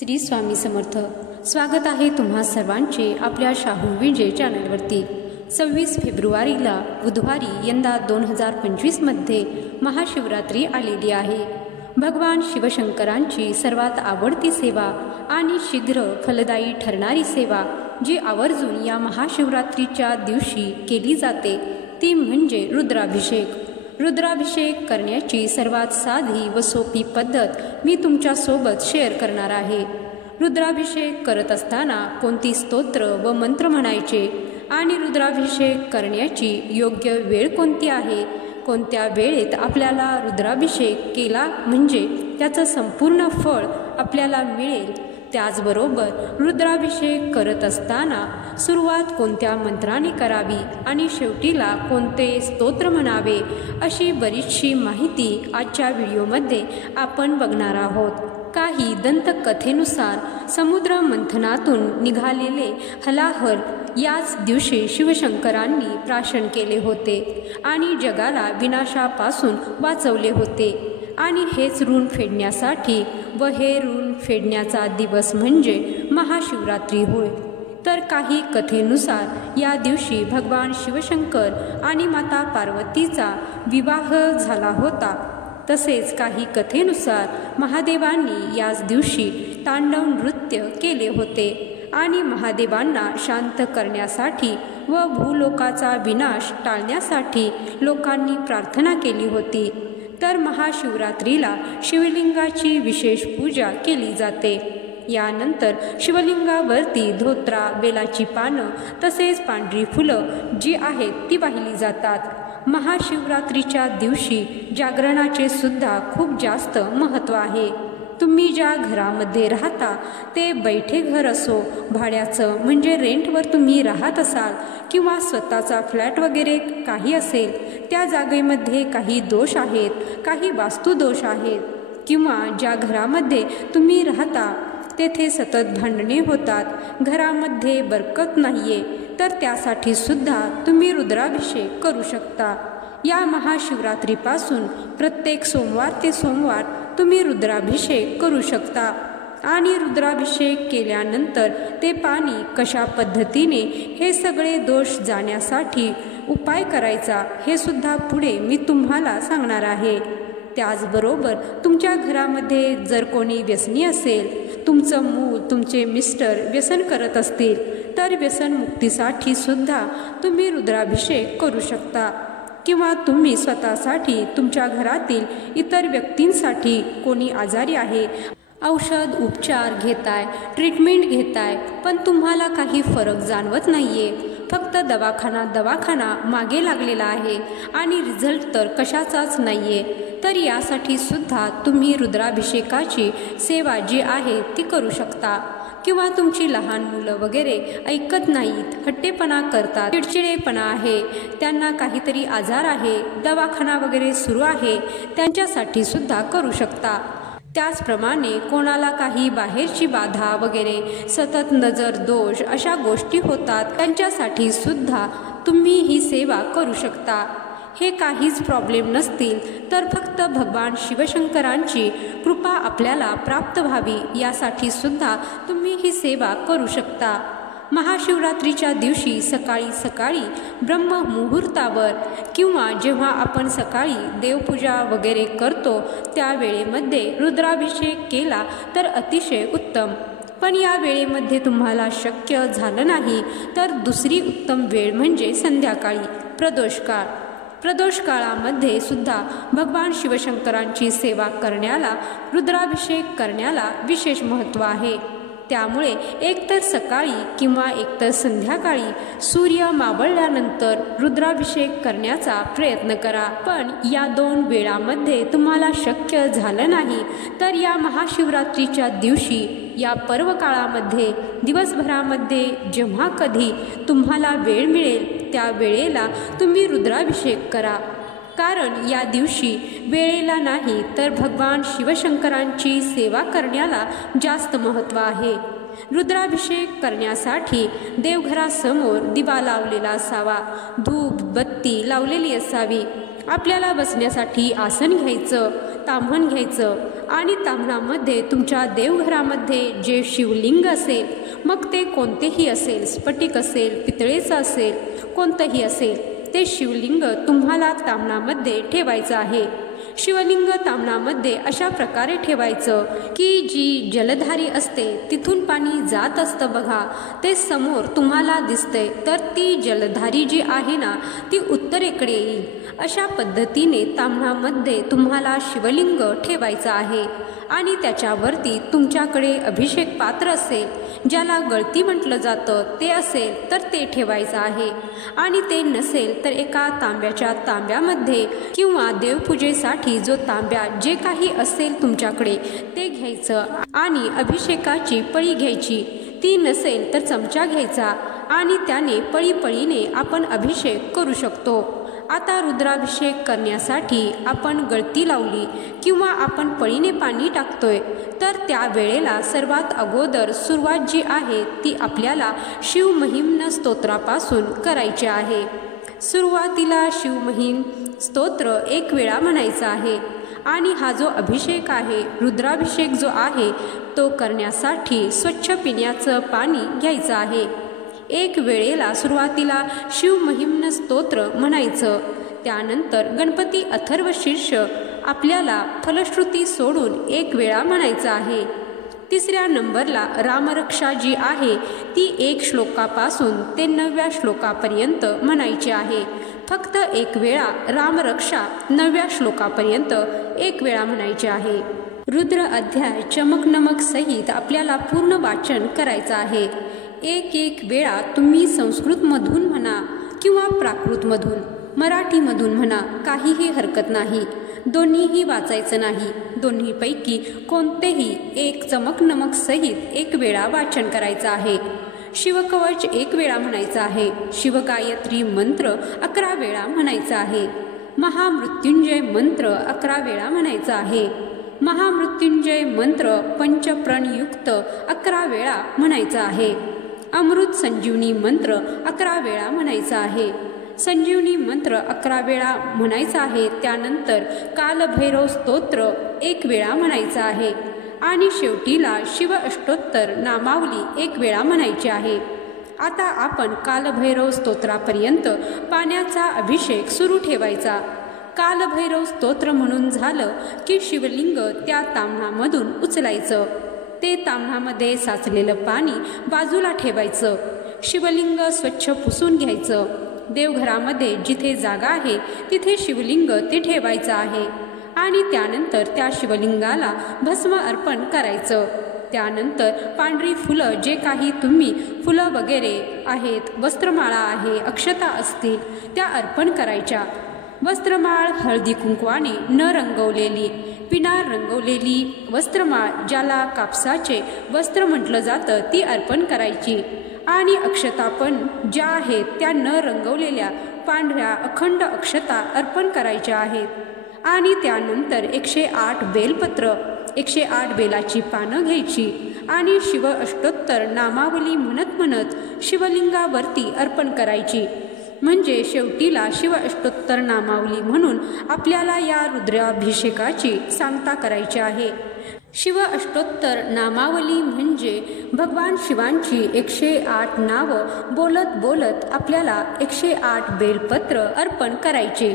श्री स्वामी समर्थ। स्वागत आहे तुम्हा सर्वांचे आपल्या शाहू विजय चॅनलवरती। 26 फेब्रुवारीला बुधवारी यंदा 2025 मध्ये महाशिवरात्री आलेली आहे। भगवान शिवशंकरांची सर्वात आवडती सेवा आणि शीघ्र फलदायी ठरणारी सेवा जी आवर्जून या महाशिवरात्रीच्या दिवशी केली जाते ती म्हणजे रुद्राभिषेक। रुद्राभिषेक करण्याची सर्वात साधी व सोपी पद्धत मी तुमच्या सोबत शेअर करणार आहे। रुद्राभिषेक करत असताना कोणती स्तोत्र व मंत्र म्हणायचे आणि रुद्राभिषेक करण्याची योग्य वेळ कोणती आहे, कोणत्या वेळेत आपल्याला रुद्राभिषेक केला म्हणजे त्याचं संपूर्ण फळ आपल्याला मिळेल, त्याचबरोबर रुद्राभिषेक करत असताना सुरुवात कोणत्या मंत्राने करावी आणि शेवटीला कोणते स्तोत्र म्हणावे अशी बरीचशी माहिती आजच्या व्हिडिओमध्ये आपण बघणार आहोत। काही दंतकथेनुसार समुद्र मंथनातून निघालेले हलाहल याच दिवशी शिवशंकरांनी प्राशन केले होते आणि जगाला विनाशापासून वाचवले होते आणि हेच ऋण फेडण्यासाठी व हे ऋण फेडण्याचा दिवस म्हणजे महाशिवरात्री होय। तर काही कथेनुसार या दिवशी भगवान शिवशंकर आणि माता पार्वतीचा विवाह झाला होता। तसेच काही कथेनुसार महादेवांनी याच दिवशी तांडव नृत्य केले होते आणि महादेवांना शांत करण्यासाठी व भूलोकाचा विनाश टाळण्यासाठी लोकांनी प्रार्थना केली होती। तर महाशिवरात्रीला शिवलिंगाची विशेष पूजा केली जाते। यानंतर शिवलिंगावरती धोत्रा, बेलाची पानं तसेच पांढरी फुलं जी आहेत ती वाहिली जातात। महाशिवरात्रीच्या दिवशी जागरणाचे सुद्धा खूप जास्त महत्त्व आहे। तुम्ही ज्या घरामध्ये राहता ते बैठे घर असो, भाड्याचं म्हणजे रेंटवर तुम्ही राहत असाल किंवा स्वतःचा फ्लॅट वगैरे काही असेल, त्या जागेमध्ये काही दोष आहेत, काही वास्तुदोष आहेत किंवा ज्या घरामध्ये तुम्ही राहता तेथे सतत भांडणे होतात, घरामध्ये बरकत नाहीये, तर त्यासाठी सुद्धा तुम्ही रुद्राभिषेक करू शकता। या महाशिवरात्रीपासून प्रत्येक सोमवार ते सोमवार तुम्ही रुद्राभिषेक करू शकता आणि रुद्राभिषेक केल्यानंतर ते पाणी कशा पद्धतीने हे सगळे दोष जाण्यासाठी उपाय करायचा हे सुद्धा पुढे मी तुम्हाला सांगणार आहे। त्याचबरोबर तुमच्या घरामध्ये जर कोणी व्यसनी असेल, तुमचं मूल, तुमचे मिस्टर व्यसन करत असतील तर व्यसनमुक्तीसाठी सुद्धा तुम्ही रुद्राभिषेक करू शकता किंवा तुम्ही स्वतःसाठी, तुमच्या घरातील इतर व्यक्तींसाठी कोणी आजारी आहे, औषध उपचार घेताय, ट्रीटमेंट घेताय पण तुम्हाला काही फरक जाणवत नाहीये, फक्त दवाखाना मागे लागलेला आहे आणि रिझल्ट तर कशाचाच नाहीये, तर यासाठी सुद्धा तुम्ही रुद्राभिषेकाची सेवा जी आहे ती करू शकता। किंवा तुमची लहान मुलं वगैरे ऐकत नाहीत, हट्टेपणा करतात, चिडचिडेपणा आहे, त्यांना काहीतरी आजार आहे, दवाखाना वगैरे सुरू आहे, त्यांच्यासाठी सुद्धा करू शकता। त्याचप्रमाणे कोणाला काही बाहेरची बाधा वगैरे, सतत नजर दोष अशा गोष्टी होतात, त्यांच्यासाठी सुद्धा तुम्ही ही सेवा करू शकता। हे काहीच प्रॉब्लेम नसतील तर फक्त भगवान शिवशंकरांची कृपा आपल्याला प्राप्त व्हावी यासाठी सुद्धा तुम्ही ही सेवा करू शकता। महाशिवरात्रीच्या दिवशी सकाळी सकाळी ब्रह्ममुहूर्तावर किंवा जेव्हा आपण सकाळी देवपूजा वगैरे करतो त्या वेळेमध्ये रुद्राभिषेक केला तर अतिशय उत्तम। पण या वेळेमध्ये तुम्हाला शक्य झालं नाही तर दुसरी उत्तम वेळ म्हणजे संध्याकाळी प्रदोष काळामध्ये सुद्धा भगवान शिवशंकरांची सेवा करण्याला, रुद्राभिषेक करण्याला विशेष महत्त्व आहे। त्यामुळे एकतर सकाळी किंवा एकतर संध्याकाळी सूर्य मावळल्यानंतर रुद्राभिषेक करण्याचा प्रयत्न करा। पण या दोन वेळामध्ये तुम्हाला शक्य झालं नाही तर या महाशिवरात्रीच्या दिवशी, या पर्व काळामध्ये दिवसभरामध्ये जेव्हा कधी तुम्हाला वेळ मिळेल त्या वेळेला तुम्ही रुद्राभिषेक करा। कारण या दिवशी वेळेला नाही तर भगवान शिवशंकरांची सेवा करण्याला जास्त महत्त्व आहे। रुद्राभिषेक करण्यासाठी देवघरासमोर दिवा लावलेला असावा, धूप बत्ती लावलेली असावी, आपल्याला बसण्यासाठी आसन घ्यायचं, ताम्हण घ्यायचं आणि ताम्हणामध्ये तुमच्या देवघरामध्ये जे शिवलिंग असेल, मग ते कोणतेही असेल, स्फटिक असेल, पितळेचं असेल, कोणतंही असेल, ते शिवलिंग तुम्हाला ताम्हणामध्ये ठेवायचं आहे. शिवलिंग ताम्हणामध्ये अशा प्रकारे ठेवायचं की जी जलधारी असते तिथून पाणी जात असतं बघा, ते समोर तुम्हाला दिसतंय, तर ती जलधारी जी आहे ना ती उत्तरेकडे येईल. अशा पद्धतीने ताम्हणामध्ये तुम्हाला शिवलिंग ठेवायचं आहे. आणि त्याच्यावरती तुमच्याकडे अभिषेक पात्र असेल, ज्याला गळती म्हटलं जातं, ते असेल तर ते ठेवायचं आहे. आणि ते नसेल तर एका तांब्याच्या तांब्यामध्ये किंवा देवपूजेसाठी जो तांब्या जे काही असेल तुमच्याकडे ते घ्यायचं आणि अभिषेकाची पळी घ्यायची. ती नसेल तर चमचा घ्यायचा आणि त्याने पळीपळीने आपण अभिषेक करू शकतो. आता रुद्राभिषेक करण्यासाठी आपण गळती लावली किंवा आपण पळीने पाणी टाकतोय, तर त्या वेळेला सर्वात अगोदर सुरुवात जी आहे ती आपल्याला शिवमहिम्न स्तोत्रापासून करायची आहे. सुरुवातीला शिवमहिम स्तोत्र 1 वेळा म्हणायचा आहे. आणि हा जो अभिषेक आहे, रुद्राभिषेक जो आहे, तो करण्यासाठी स्वच्छ पिण्याचं पाणी घ्यायचं आहे. 1 वेळेला सुरुवातीला शिवमहिम्न स्तोत्र म्हणायचं. त्यानंतर गणपती अथर्वशीर्ष आपल्याला फलश्रुती सोडून 1 वेळा म्हणायचं आहे. 3ऱ्या नंबरला रामरक्षा जी आहे ती 1 श्लोकापासून ते 9व्या श्लोकापर्यंत म्हणायची आहे. फक्त 1 वेळा रामरक्षा 9व्या श्लोकापर्यंत 1 वेळा म्हणायची आहे. रुद्र अध्याय चमक नमक सहित आपल्याला पूर्ण वाचन करायचं आहे. 1 वेळा तुम्ही संस्कृतमधून म्हणा किंवा प्राकृतमधून, मराठीमधून म्हणा, काहीही हरकत नाही. दोन्हीही वाचायचं नाही. दोन्हीपैकी कोणतेही 1 चमक नमक सहित 1 वेळा वाचन करायचं आहे. शिवकवच 1 वेळा म्हणायचं आहे. शिवगायत्री मंत्र 11 वेळा म्हणायचा आहे. महामृत्युंजय मंत्र 11 वेळा म्हणायचा आहे. महामृत्युंजय मंत्र पंचप्रणयुक्त 11 वेळा म्हणायचा आहे. अमृत संजीवनी मंत्र 11 वेळा म्हणायचा आहे. संजीवनी मंत्र 11 वेळा म्हणायचा आहे. त्यानंतर कालभैरव स्तोत्र 1 वेळा म्हणायचा आहे. आणि शेवटीला शिव अष्टोत्तर नामावली 1 वेळा म्हणायची आहे. आता आपण कालभैरव स्तोत्रापर्यंत पाण्याचा अभिषेक सुरू ठेवायचा. कालभैरव स्तोत्र म्हणून झालं की शिवलिंग त्या ताम्हणामधून उचलायचं. ते ताम्हणामध्ये साचलेलं पाणी बाजूला ठेवायचं. शिवलिंग स्वच्छ पुसून घ्यायचं. देवघरामध्ये जिथे जागा आहे तिथे शिवलिंग ते ठेवायचं आहे. आणि त्यानंतर त्या शिवलिंगाला भस्म अर्पण करायचं. त्यानंतर पांढरी फुलं, जे काही तुम्ही फुलं वगैरे आहेत, वस्त्रमाळा आहे, अक्षता असतील, त्या अर्पण करायच्या. वस्त्रमाळ हळदी कुंकवाने न रंगवलेली, पिनार रंगवलेली वस्त्रमाळ, ज्याला कापसाचे वस्त्र म्हटलं जातं, ती अर्पण करायची. आणि अक्षता पण ज्या आहेत त्या न रंगवलेल्या पांढऱ्या अखंड अक्षता अर्पण करायच्या आहेत. आणि त्यानंतर 108 बेलपत्र, 108 बेलाची पानं घ्यायची आणि शिव अष्टोत्तर नामावली म्हणत म्हणत शिवलिंगावरती अर्पण करायची. म्हणजे शेवटीला शिव अष्टोत्तर नामावली म्हणून आपल्याला या रुद्राभिषेकाची सांगता करायची आहे. शिव अष्टोत्तर नामावली म्हणजे भगवान शिवांची 108 नावं बोलत बोलत आपल्याला 108 बेलपत्र अर्पण करायचे.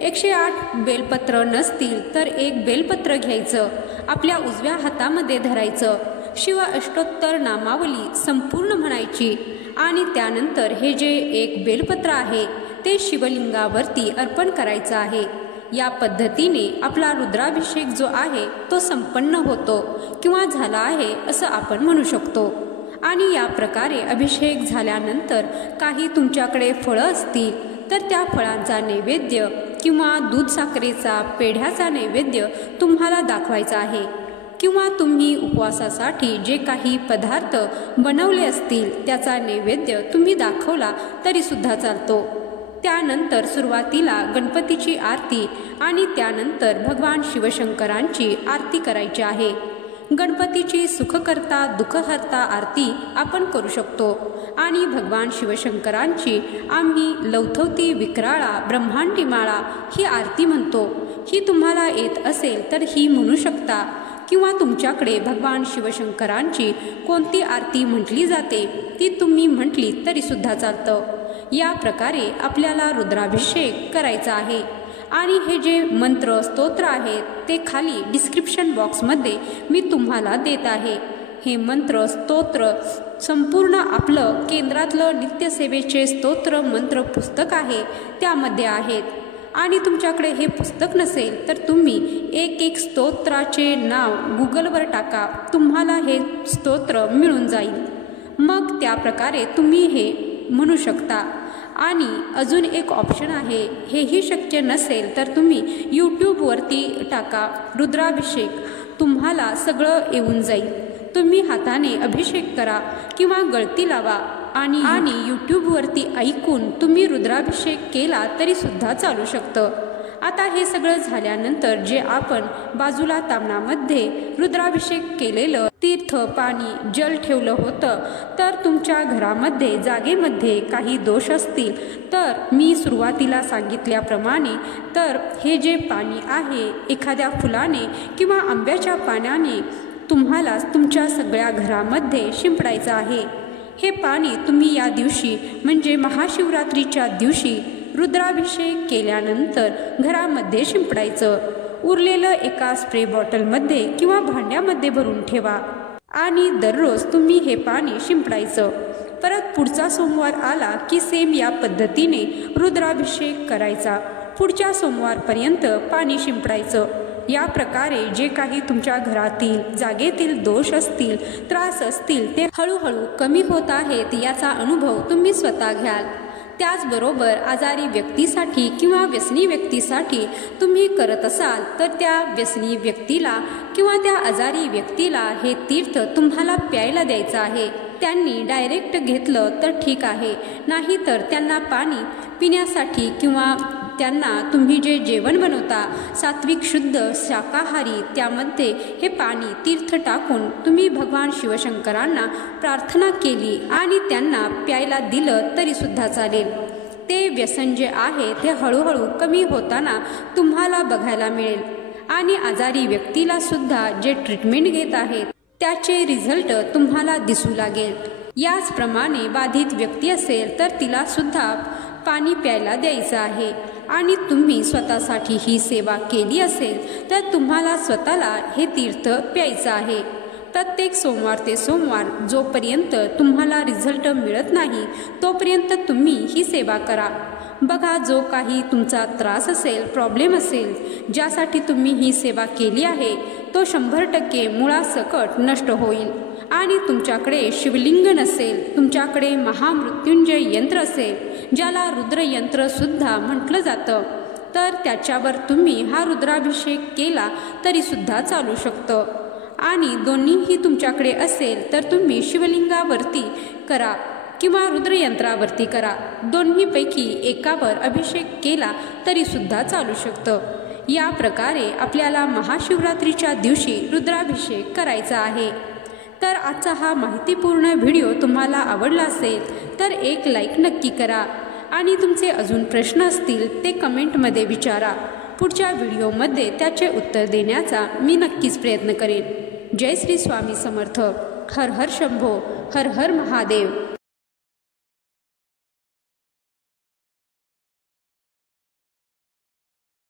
108 बेलपत्र नसतील तर 1 बेलपत्र घ्यायचं, आपल्या उजव्या हातामध्ये धरायचं. शिव अष्टोत्तर नामावली संपूर्ण म्हणायची आणि त्यानंतर हे जे 1 बेलपत्र आहे ते शिवलिंगावरती अर्पण करायचं आहे. या पद्धतीने आपला रुद्राभिषेक जो आहे तो संपन्न होतो किंवा झाला आहे असं आपण म्हणू शकतो. आणि या प्रकारे अभिषेक झाल्यानंतर काही तुमच्याकडे फळं असतील तर त्या फळांचा नैवेद्य किंवा दूध साखरेचा, पेढ्याचा नैवेद्य तुम्हाला दाखवायचा आहे. किंवा तुम्ही उपवासासाठी जे काही पदार्थ बनवले असतील त्याचा नैवेद्य तुम्ही दाखवला तरीसुद्धा चालतो. त्यानंतर सुरुवातीला गणपतीची आरती आणि त्यानंतर भगवान शिवशंकरांची आरती करायची आहे. गणपतीची सुखकर्ता दुःखहर्ता आरती आपण करू शकतो. आणि भगवान शिवशंकरांची आम्ही लवथवती विक्राळा ब्रह्मांडी माळा ही आरती म्हणतो. ही तुम्हाला येत असेल तर ही म्हणू शकता किंवा तुमच्याकडे भगवान शिवशंकरांची कोणती आरती म्हटली जाते ती तुम्ही म्हटली तरी सुद्धा चालतं। या प्रकारे आपल्याला रुद्राभिषेक करायचा आहे आणि हे जे मंत्र स्तोत्र आहेत ते खाली डिस्क्रिप्शन बॉक्समध्ये मी तुम्हाला देत आहे। हे मंत्र स्तोत्र संपूर्ण आपलं केंद्रातलं नित्यसेवेचे स्तोत्र मंत्र पुस्तक आहे त्यामध्ये आहेत आणि तुमच्याकडे हे पुस्तक नसेल तर तुम्ही एक स्तोत्राचे नाव गुगलवर टाका, तुम्हाला हे स्तोत्र मिळून जाईल। मग त्या प्रकारे तुम्ही हे म्हणू शकता। आणि अजून एक ऑप्शन आहे, हेही शक्य नसेल तर तुम्ही यूट्यूबवरती टाका रुद्राभिषेक, तुम्हाला सगळं येऊन जाईल। तुम्ही हाताने अभिषेक करा किंवा गळती लावा आणि यूट्यूबवरती ऐकून तुम्ही रुद्राभिषेक केला तरी सुद्धा चालू शकतं। आता हे सगळं झाल्यानंतर जे आपण बाजूला तामणामध्ये रुद्राभिषेक केलेलं तीर्थ पाणी जल ठेवलं होतं, तर तुमच्या घरामध्ये जागेमध्ये काही दोष असतील तर मी सुरुवातीला सांगितल्याप्रमाणे तर हे जे पाणी आहे एखाद्या फुलाने किंवा आंब्याच्या पाण्याने तुम्हाला तुमच्या सगळ्या घरामध्ये शिंपडायचं आहे। हे पाणी तुम्ही या दिवशी म्हणजे महाशिवरात्रीच्या दिवशी रुद्राभिषेक केल्यानंतर घरामध्ये शिंपडायचं। उरलेलं एका स्प्रे बॉटलमध्ये किंवा भांड्यामध्ये भरून ठेवा आणि दररोज तुम्ही हे पाणी शिंपडायचं। परत पुढचा सोमवार आला की सेम या पद्धतीने रुद्राभिषेक करायचा, पुढच्या सोमवारपर्यंत पाणी शिंपडायचं। या प्रकारे जे काही तुमच्या घरातील जागेतील दोष असतील त्रास असतील ते हळूहळू कमी होत आहेत याचा अनुभव तुम्ही स्वतः घ्याल। त्याचबरोबर आजारी व्यक्तीसाठी किंवा व्यसनी व्यक्तीसाठी तुम्ही करत असाल तर त्या व्यसनी व्यक्तीला किंवा त्या आजारी व्यक्तीला हे तीर्थ तुम्हाला प्यायला द्यायचं आहे। त्यांनी डायरेक्ट घेतलं तर ठीक आहे, नाही तर त्यांना पाणी पिण्यासाठी किंवा त्यांना तुम्ही जे जेवण बनवता सात्विक शुद्ध शाकाहारी त्यामध्ये हे पाणी तीर्थ टाकून तुम्ही भगवान शिवशंकरांना प्रार्थना केली आणि त्यांना प्यायला दिलं तरी सुद्धा चालेल। ते व्यसन जे आहे ते हळूहळू कमी होताना तुम्हाला बघायला मिळेल आणि आजारी व्यक्तीला सुद्धा जे ट्रीटमेंट घेत आहेत त्याचे रिझल्ट तुम्हाला दिसू लागेल। याचप्रमाणे बाधित व्यक्ती असेल तर तिला सुद्धा पाणी प्यायला द्यायचं आहे आणि तुम्ही स्वतःसाठी ही सेवा केली असेल तर तुम्हाला स्वतःला हे तीर्थ प्यायचं आहे। प्रत्येक सोमवार ते सोमवार जोपर्यंत तुम्हाला रिझल्ट मिळत नाही तोपर्यंत तुम्ही ही सेवा करा। बघा, जो काही तुमचा त्रास असेल प्रॉब्लेम असेल ज्यासाठी तुम्ही ही सेवा केली आहे तो 100% मुळासकट नष्ट होईल। आणि तुमच्याकडे शिवलिंग नसेल, तुमच्याकडे महामृत्युंजय यंत्र असेल ज्याला रुद्रयंत्र सुद्धा म्हटलं जातं तर त्याच्यावर तुम्ही हा रुद्राभिषेक केला तरी सुद्धा चालू शकतं। आणि दोन्हीही तुमच्याकडे असेल तर तुम्ही शिवलिंगावरती करा किंवा रुद्रयंत्रावरती करा, दोन्हीपैकी एकावर अभिषेक केला तरी सुद्धा चालू शकतं। या प्रकारे आपल्याला महाशिवरात्रीच्या दिवशी रुद्राभिषेक करायचा आहे। तर आजचा हा माहितीपूर्ण व्हिडिओ तुम्हाला आवडला असेल तर एक लाईक नक्की करा आणि तुमचे अजून प्रश्न असतील ते कमेंटमध्ये विचारा। पुढच्या व्हिडिओमध्ये त्याचे उत्तर देण्याचा मी नक्कीच प्रयत्न करेन। जय श्री स्वामी समर्थ। हर हर शंभो, हर हर महादेव।